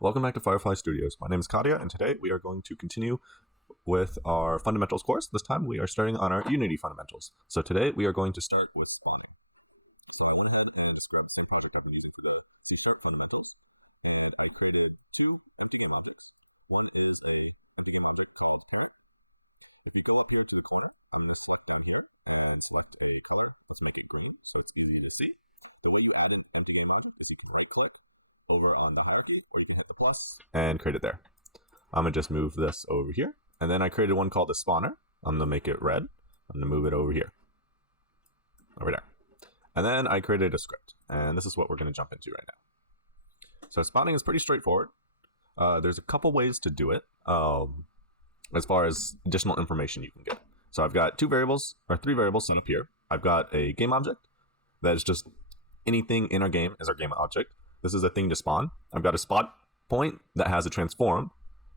Welcome back to Firefly Studios. My name is Kadia, and today we are going to continue with our fundamentals course. This time we are starting on our Unity fundamentals. So today we are going to start with spawning. So I went ahead and just grabbed the same project I've been using for the C# fundamentals, and I created two empty game objects. One is a empty game object called parent. If you go up here to the corner, I'm going to select down here and select a color. Let's make it green so it's easy to see. The way you add an empty game object is you can right click over on the hierarchy, or you can hit the plus and create it there. I'm gonna just move this over here, and then I created one called the spawner. I'm gonna make it red. I'm gonna move it over here, over there, and then I created a script, and this is what we're gonna jump into right now. So spawning is pretty straightforward. There's a couple ways to do it as far as additional information you can get. So I've got three variables set up here. I've got a game object that is just anything in our game as our game object. This is a thing to spawn. I've got a spot point that has a transform,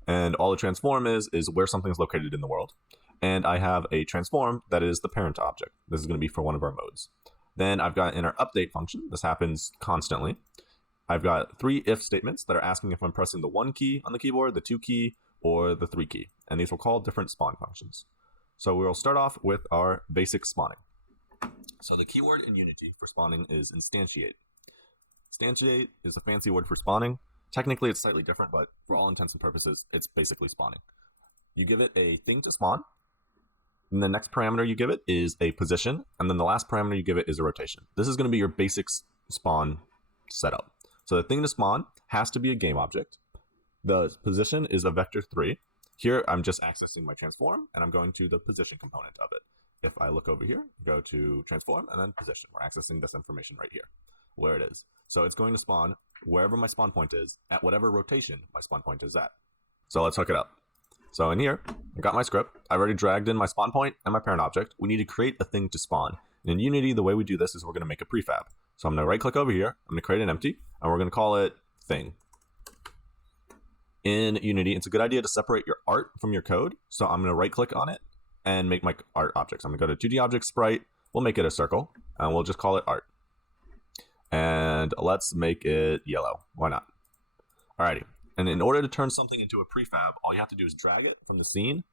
and all a transform is where something's located in the world. And I have a transform that is the parent object. This is going to be for one of our modes. Then I've got in our update function, this happens constantly. I've got three if statements that are asking if I'm pressing the 1 key on the keyboard, the 2 key, or the 3 key. And these will call different spawn functions. So we'll start off with our basic spawning. So the keyword in Unity for spawning is instantiate. Instantiate is a fancy word for spawning. Technically, it's slightly different, but for all intents and purposes, it's basically spawning. You give it a thing to spawn, and the next parameter you give it is a position, and then the last parameter you give it is a rotation. This is going to be your basic spawn setup. So the thing to spawn has to be a game object. The position is a vector 3. Here, I'm just accessing my transform, and I'm going to the position component of it. If I look over here, go to transform, and then position. We're accessing this information right here, where it is. So it's going to spawn wherever my spawn point is, at whatever rotation my spawn point is at. So let's hook it up. So in here, I got my script. I've already dragged in my spawn point and my parent object. We need to create a thing to spawn. And in Unity, the way we do this is we're going to make a prefab. So I'm going to right click over here. I'm going to create an empty, and we're going to call it thing. In Unity, it's a good idea to separate your art from your code. So I'm going to right click on it and make my art objects. I'm going to go to 2D object sprite. We'll make it a circle, and we'll just call it art. And let's make it yellow. Why not? Alrighty. And in order to turn something into a prefab, all you have to do is drag it from the scene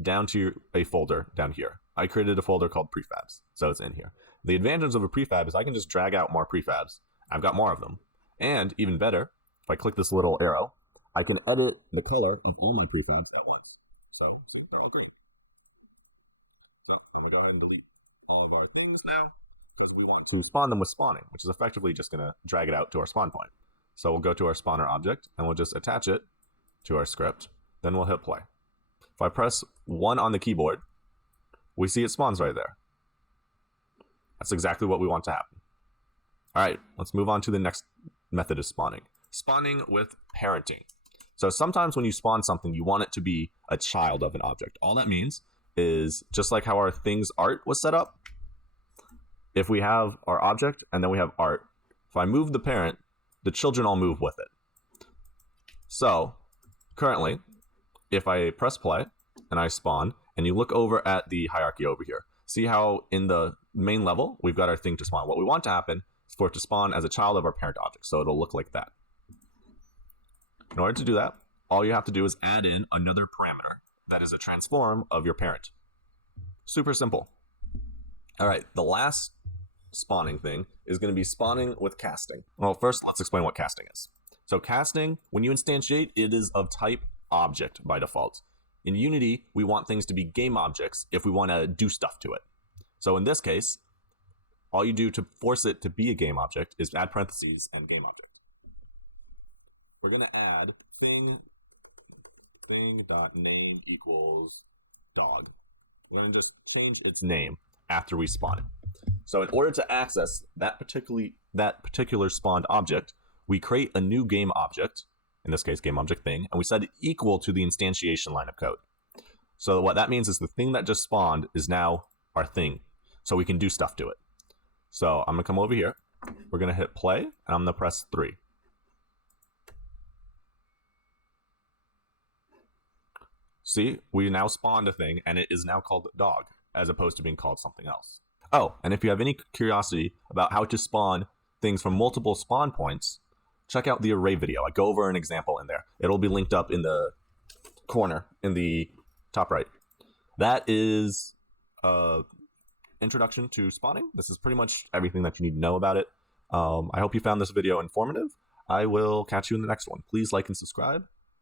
down to a folder down here. I created a folder called prefabs, so it's in here. The advantage of a prefab is I can just drag out more prefabs. I've got more of them. And even better, if I click this little arrow, I can edit the color of all my prefabs at once. So they're all green. So I'm going to go ahead and delete all of our things now, because we want to spawn them with spawning, which is effectively just going to drag it out to our spawn point. So we'll go to our spawner object, and we'll just attach it to our script. Then we'll hit play. If I press 1 on the keyboard, we see it spawns right there. That's exactly what we want to happen. All right, let's move on to the next method of spawning. Spawning with parenting. So sometimes when you spawn something, you want it to be a child of an object. All that means is just like how our thing's art was set up. If we have our object and then we have art, if I move the parent, the children all move with it. So currently, if I press play and I spawn, and you look over at the hierarchy over here, see how in the main level, we've got our thing to spawn. What we want to happen is for it to spawn as a child of our parent object. So it'll look like that. In order to do that, all you have to do is add in another parameter that is a transform of your parent. Super simple. All right, the last spawning thing is going to be spawning with casting. Well, first, let's explain what casting is. So casting, when you instantiate, it is of type object by default. In Unity, we want things to be game objects if we want to do stuff to it. So in this case, all you do to force it to be a game object is add parentheses and game object. We're going to add thing.name equals dog. We're going to just change its name after we spawn it. So in order to access that particular spawned object, we create a new game object, in this case game object thing, and we set it equal to the instantiation line of code. So what that means is the thing that just spawned is now our thing, so we can do stuff to it. So I'm going to come over here, we're going to hit play, and I'm going to press 3. See, we now spawned a thing, and it is now called dog, as opposed to being called something else. Oh, and if you have any curiosity about how to spawn things from multiple spawn points, check out the array video. I go over an example in there. It'll be linked up in the corner in the top right. That is introduction to spawning. This is pretty much everything that you need to know about it. I hope you found this video informative. I will catch you in the next one. Please like and subscribe,